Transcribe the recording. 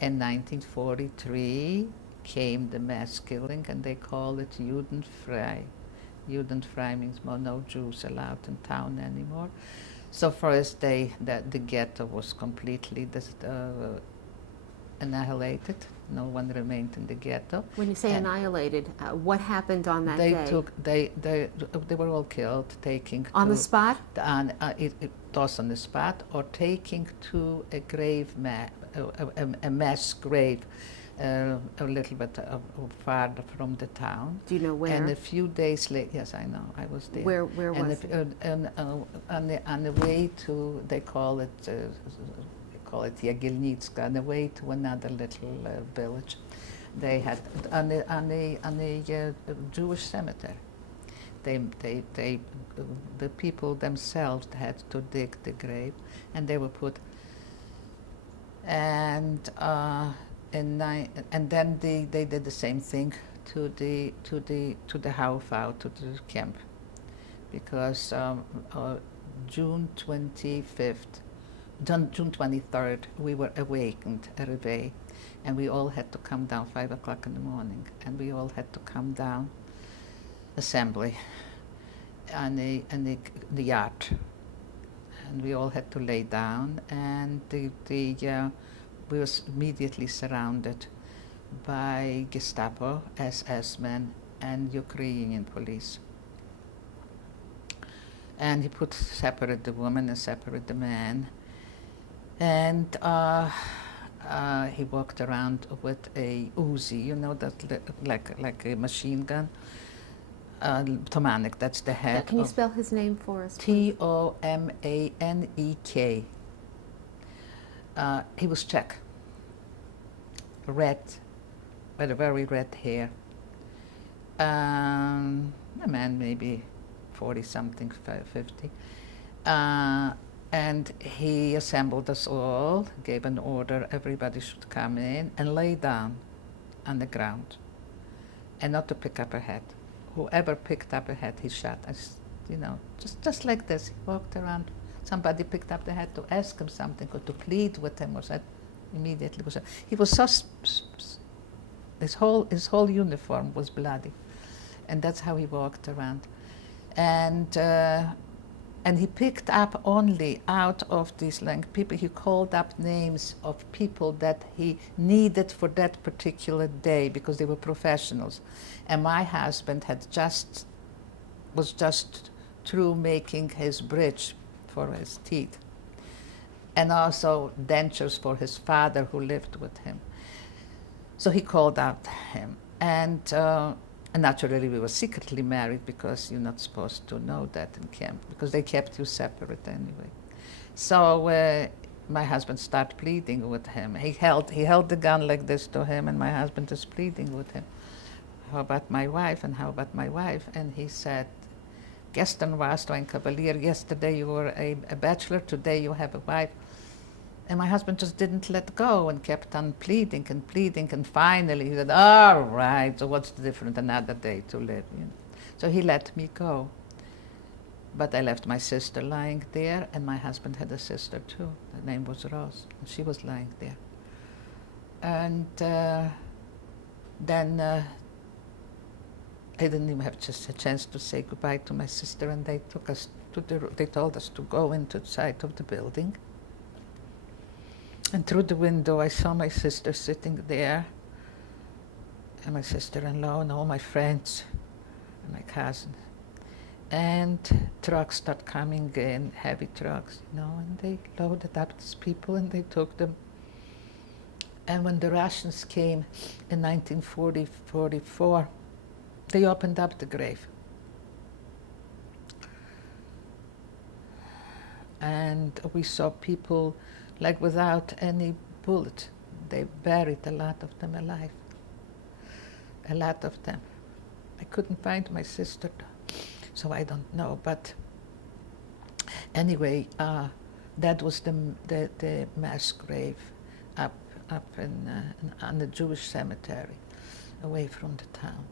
In 1943 came the mass killing, and they call it Judenfrei. Judenfrei means no Jews allowed in town anymore. So first the ghetto was completely annihilated. No one remained in the ghetto. When you say annihilated, what happened on that day? They were all killed, taking on the spot. It was on the spot, or taking to a grave, a mass grave, a little bit farther from the town. Do you know where? And a few days later, yes, I know, I was there. Where was it? On the way to, they call it Jagiellonitska, on the way to another little village. They had on a Jewish cemetery. The people themselves had to dig the grave, and they were put. And then they did the same thing to the Haufau, to the camp, because June 25th. June 23rd, we were awakened, a reveille, and we all had to come down 5 o'clock in the morning, and we all had to come down, assembly, on the yard, and we all had to lay down, and we were immediately surrounded by Gestapo, SS men, and Ukrainian police. And he separate the woman and separate the man. And he walked around with a Uzi, you know, that like a machine gun. Tomanek, that's the head. Can you spell his name for us? Tomanek. He was Czech, red, with a very red hair. A man maybe 40-something, 50. And he assembled us all, gave an order, everybody should come in and lay down on the ground, and not to pick up a head. Whoever picked up a head, he shot. You know, just like this. He walked around. Somebody picked up the head to ask him something or to plead with him, or said, immediately was. He was so. His whole uniform was bloody, and that's how he walked around, and he picked up only out of these people, he called up names of people that he needed for that particular day, because they were professionals. And my husband was just through making his bridge for his teeth, and also dentures for his father who lived with him. So he called out him, and naturally we were secretly married, because you're not supposed to know that in camp, because they kept you separate anyway. So my husband started pleading with him. He held the gun like this to him, and my husband is pleading with him. How about my wife, and how about my wife? And he said, gestern warst du ein Kavalier, yesterday you were a bachelor, today you have a wife. And my husband just didn't let go and kept on pleading, and finally he said, all right, so what's the difference, another day to live, you know? So he let me go. But I left my sister lying there, and my husband had a sister too. Her name was Rose, and she was lying there. And then I didn't even have just a chance to say goodbye to my sister, and they took us they told us to go into the side of the building. And through the window, I saw my sister sitting there, and my sister-in-law, and all my friends, and my cousin. And trucks start coming in, heavy trucks, you know, and they loaded up these people, and they took them. And when the Russians came in 1944, they opened up the grave. And we saw people like without any bullet. They buried a lot of them alive. A lot of them. I couldn't find my sister, so I don't know. But anyway, that was the mass grave up on the Jewish cemetery, away from the town.